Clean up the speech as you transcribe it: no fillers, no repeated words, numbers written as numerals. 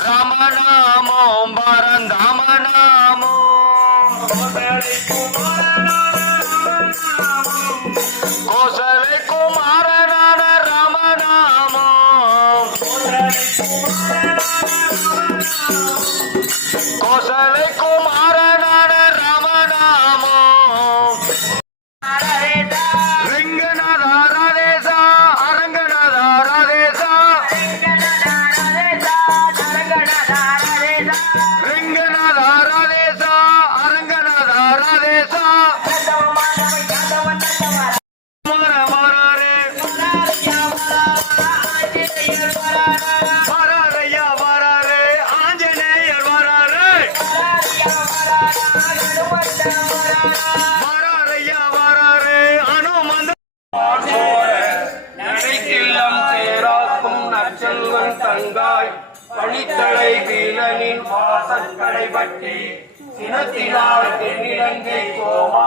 रामनामो परंधामनामो कोसले कुमार रामनामो कोसले कुमार रामनामो रिंगनाथ राधेसा अरंगनाथ राधेसा रिंगनाथ राधेसा अरंगनाथ राधेसा தங்காய் பணித்தலை வீரனின் வாசக்கடை பற்றி சினத்தினால் தென்னிலங்கை கோமா